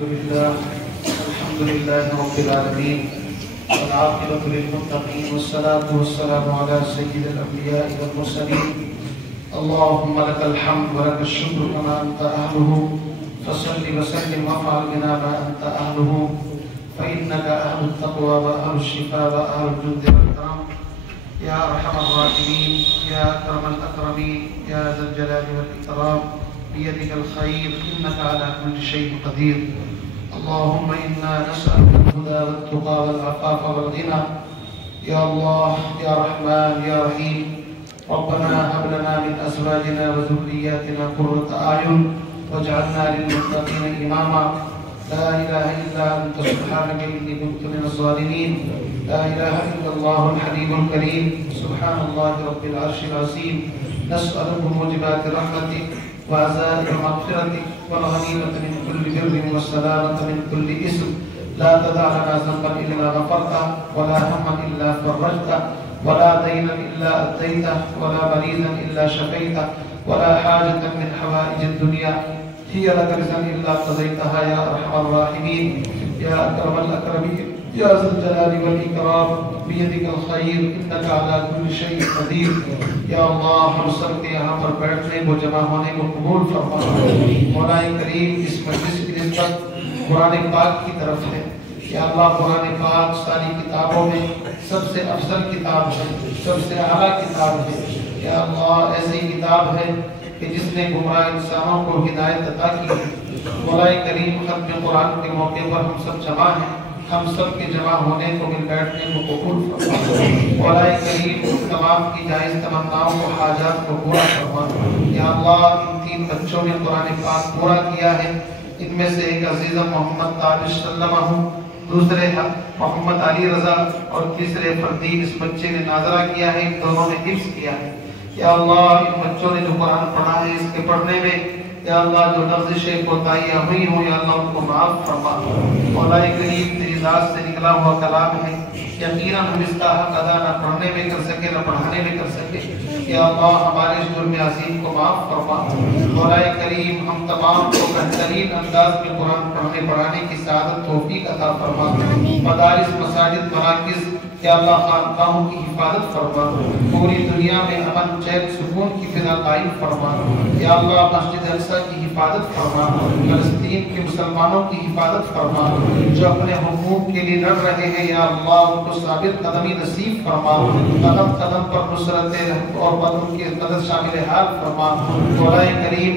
الحمد لله رب العالمين والعاقبة للمتقين والصلاة والسلام على سيد الأنبياء والمرسلين. اللهم لك الحمد ولك الشكر كما أنت أهله، فصل وسلم وافعل بنا ما أنت أهله، فإنك أهل التقوى وأهل الشفاء وأهل الجود والإكرام. يا أرحم الراحمين، يا أكرم الأكرمين، يا ذا الجلال والإكرام، بيدك الخير إنك على كل شيء قدير. اللهم إنا نسألك الهدى والتقى والعفاف والغنى. يا الله يا رحمن يا رحيم، ربنا هب لنا من أزواجنا وذرياتنا قرة أعين واجعلنا للمتقين إماما. لا إله إلا أنت سبحانك إني كنت من الظالمين. لا إله إلا الله الحليم الكريم. سبحان الله رب العرش العظيم. نسألك موجبات رحمتك وعزائم مغفرتك والغنيمة من كل بر والسلامة من كل إثم. لا تدع لنا ذنبا إلا غفرته، ولا هما إلا فرجته، ولا دينا إلا أديته، ولا مريضا إلا شفيته، ولا حاجة من حوائج الدنيا هي لك رزقا إلا قضيتها يا أرحم الراحمين، يا أكرم الأكرمين، يا ذا الجلال والإكرام، بيدك الخير إنك على كل شيء قدير. یا اللہ ہم سب کے یہاں پر بیٹھنے کو جمع ہونے کو قبول فرما. مولا کریم اس مجلس کی نسبت قرآن پاک کی طرف ہے. یا اللہ قرآن پاک ساری کتابوں میں سب سے افضل کتاب ہے، سب سے اعلیٰ کتاب ہے. یا اللہ ایسی کتاب ہے کہ جس نے گمراہ انسانوں کو ہدایت عطا کی ہے. مولا کریم ختم قرآن کے موقع پر ہم سب جمع ہیں، ہم سب کے جمع ہونے کو مل بیٹھنے کو قبول فرما. مولا کریم تمام کی جائز تمناؤں کو حاجات کو پورا فرما. یا اللہ ان 3 بچوں نے قرآن پاک پورا کیا ہے. ان میں سے ایک عزیز محمد تابش سلمہ ہوں، دوسرے محمد علی رضا اور تیسرے فردین اس بچے نے ناظرہ کیا ہے. ان دونوں نے حفظ کیا ہے. یا اللہ ان بچوں نے جو قرآن پڑھا ہے اس کے پڑھنے میں یا اللہ جو لفظشیں کوتاہیاں ہوئی ہوں یا اللہ ان کو معاف فرما. مولا کریم تیری ذات سے نکلا ہوا کلام ہے، یقیناً ہم اس کا حق ادا نہ پڑھنے میں کر سکے نہ پڑھانے میں کر سکے. یا اللہ ہمارے اس جرم عظیم کو معاف فرما. مولا کریم ہم تمام کو بہترین انداز میں قرآن پڑھنے پڑھانے کی سعادت توفیق عطا فرما. مدارس مساجد مراکز یا اللہ خانقاہوں کی حفاظت فرما. پوری دنیا میں امن چین سکون کی فضا قائم فرما. یا اللہ مسجد اقصی کی حفاظت فرما. فلسطین کے مسلمانوں کی حفاظت فرما جو اپنے حقوق کے لیے لڑ رہے ہیں. یا اللہ ان کو ثابت قدمی نصیب فرما. قدم قدم پر نصرت اور ان کی مدد شامل حال فرما. مولا کریم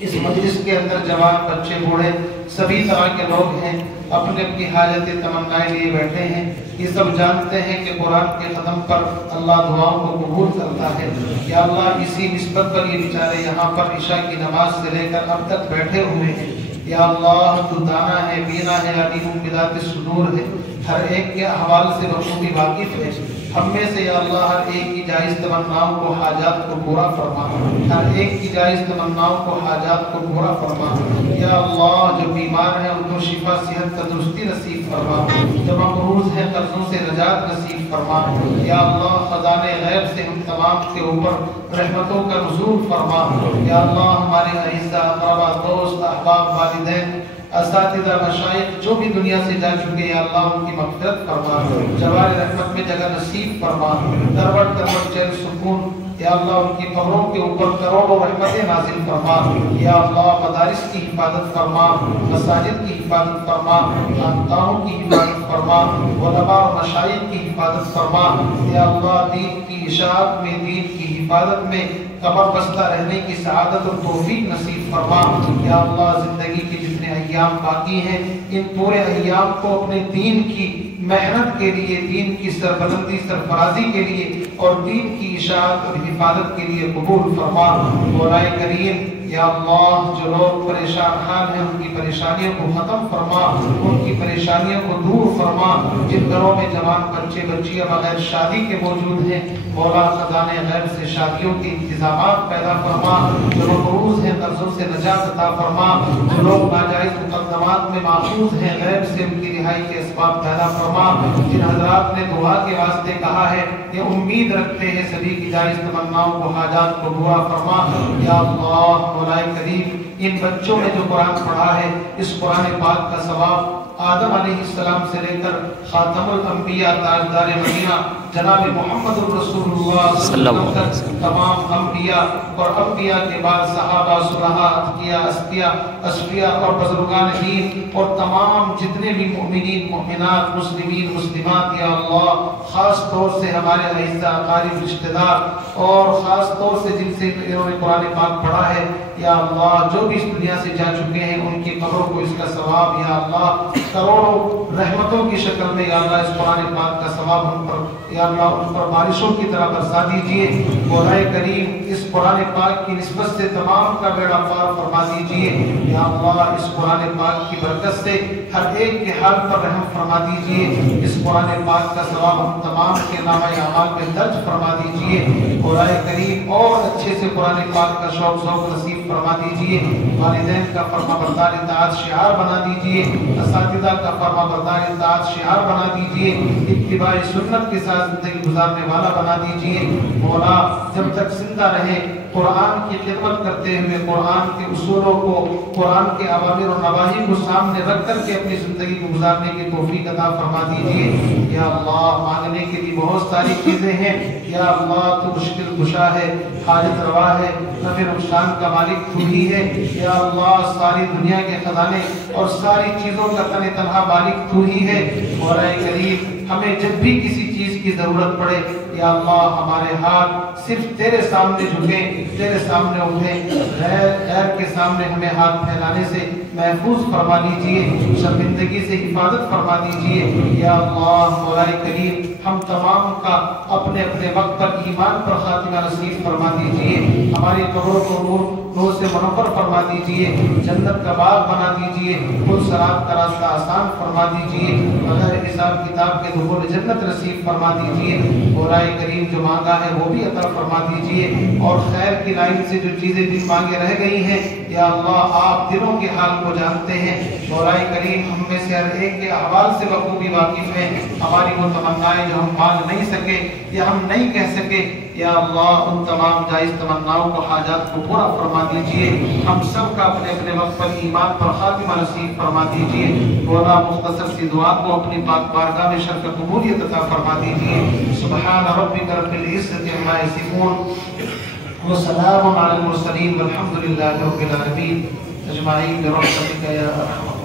اس مجلس کے اندر جوان بچے بوڑھے سبھی طرح کے لوگ ہیں، اپنے اپنی حاجت تمنائیں لیے بیٹھے ہیں. یہ سب جانتے ہیں کہ قرآن کے ختم پر اللہ دعاؤں کو قبول کرتا ہے. یا اللہ اسی نسبت پر یہ بیچارے یہاں پر عشاء کی نماز سے لے کر اب تک بیٹھے ہوئے ہیں. یا اللہ تو دانا ہے، بینا ہے، علیم بذات الصدور ہے، ہر ایک کے احوال سے بخوبی واقف ہے. ہم میں سے یا اللہ ہر ایک کی جائز تمناؤں کو حاجات کو پورا فرما. ہر ایک کی جائز تمناؤں کو حاجات کو پورا فرما. یا اللہ جو بیمار ہیں ان کو شفا صحت تندرستی نصیب فرما. جو مقروض ہیں قرضوں سے نجات نصیب فرما. یا اللہ خزانے غیب سے ہم تمام کے اوپر رحمتوں کا نزول فرما. یا اللہ ہمارے اعزاء اقربا دوست احباب والدین اساتذہ مشائخ جو بھی دنیا سے جا چکے یا اللہ ان کی مغفرت فرما. جوار رحمت میں جگہ نصیب فرما. کروٹ کروٹ چین سکون یا اللہ ان کی قبروں کے اوپر کروڑوں رحمتیں نازل فرما. یا اللہ مدارس کی حفاظت فرما، مساجد کی حفاظت فرما، خانقاہوں کی حفاظت فرما، علماء و مشائخ کی حفاظت فرما. یا اللہ دین کی اشاعت میں، دین کی حفاظت میں قبر بستہ رہنے کی سعادت اور توفیق نصیب فرما. یا اللہ زندگی کے جتنے ایام باقی ہیں ان پورے ایام کو اپنے دین کی محنت کے لیے، دین کی سربلندی سرفرازی کے لیے اور دین کی اشاعت اور حفاظت کے لیے قبول فرما. مولا کریم یا اللہ جو لوگ پریشان حال ہیں ان کی پریشانیوں کو ختم فرما، ان کی پریشانیوں کو دور فرما. جن گھروں میں جوان بچے بچیاں بغیر شادی کے موجود ہیں مولا خزانے غیب سے شادیوں کے انتظامات پیدا فرما. جو مقروض ہیں قرضوں سے نجات عطا فرما. جو لوگ ناجائز مقدمات میں ماخوذ ہیں غیب سے ان کی رہائی کے اسباب پیدا فرما. جن حضرات نے دعا کے واسطے کہا ہے کہ امید رکھتے ہیں سبھی کی جائز تمناؤں کو حاجات کو پورا فرما. یا اللہ مولا کریم ان بچوں نے جو قرآن پڑھا ہے اس قرآن پاک کا ثواب آدم علیہ السلام سے لے کر خاتم الانبیاء تاجدار مدینہ جناب محمد رسول اللہ صلی اللہ علیہ وسلم تمام انبیاء اور انبیاء کے بعد صحابہ صلحاء اتقیاء اسفیاء اور بزرگان دین اور تمام جتنے بھی مؤمنین مؤمنات مسلمین مسلمات یا اللہ خاص طور سے ہمارے اعزاء اقارب رشتہ دار اور خاص طور سے جن سے انہوں نے قرآن پاک پڑھا ہے یا اللہ جو بھی اس دنیا سے جا چکے ہیں ان کی قبروں کو اس کا ثواب یا اللہ کروڑوں رحمتوں کی شکل میں یا اللہ اس قرآن پاک کا ثواب ان پر یا اللہ ان پر بارشوں کی طرح برسا دیجئے مولا کریم اس قرآن پاک کی نسبت سے تمام کا بیڑا پار فرما دیجئے یا اللہ اس قرآن پاک کی برکت سے ہر ایک کے حال پر رحم فرما دیجئے اس قرآن پاک کا ثواب ہم تمام کے نامہ اعمال میں درج فرما دیجئے مولا کریم اور اچھے سے قرآن پاک کا شوق ذوق نصیب فرما دیجئے والدین کا فرما بردار اطاعت شعار بنا دیجئے اساتذہ کا فرما بردار اطاعت شعار بنا دیجئے اتباع سنت کے ساتھ زندگی گزارنے والا بنا دیجئے مولا جب تک زندہ رہے قرآن کی خدمت کرتے ہوئے قرآن کے اصولوں کو قرآن کے اوامر و نواہی کو سامنے رکھ کر کے اپنی زندگی کو گزارنے کی توفیق عطا فرما دیجئے یا اللہ مانگنے کے لیے بہت ساری چیزیں ہیں یا اللہ تو مشکل کشا ہے حاجت روا ہے نفع نقصان کا مالک تو ہی ہے یا اللہ ساری دنیا کے خزانے اور ساری چیزوں کا تن تنہا مالک تو ہی ہے مولا کریم ہمیں جب بھی کسی چیز کی ضرورت پڑے یا اللہ ہمارے ہاتھ صرف تیرے سامنے جھکیں تیرے سامنے اٹھیں غیر کے سامنے ہمیں ہاتھ پھیلانے سے محفوظ فرما لیجئے شرمندگی سے حفاظت فرما دیجئے یا اللہ مولا کریم ہم تمام کا اپنے اپنے وقت پر ایمان پر خاتمہ نصیب فرما دیجئے ہماری قبروں کو نور سے منور فرما دیجئے جنت کا باغ بنا دیجئے خود صراط کا راستہ آسان فرما دیجئے بغیر حساب کتاب کے دخول جنت نصیب فرما دیجئے مولا کریم جو مانگا ہے وہ بھی عطا فرما دیجئے اور خیر کی لائن سے جو چیزیں بھی مانگے رہ گئی ہیں یا اللہ آپ دلوں کے حال کو جانتے ہیں مولا کریم ہم میں سے ہر ایک کے احوال سے بخوبی واقف ہیں ہماری وہ تمنائیں جو ہم مانگ نہیں سکے یا ہم نہیں کہہ سکے یا اللہ ان تمام جائز تمناؤں کو حاجات کو پورا فرما دیجئے ہم سب کا اپنے اپنے وقت پر ایمان پر خاتمہ نصیب فرما دیجئے مولا مختصر سی دعا کو اپنی پاک بارگاہ میں شرف قبولیت عطا فرما دیجئے سبحان ربک رب العزت عما یصفون وسلام علی المرسلین والحمد للہ رب العالمین اجمعین برحمتک یا ارحم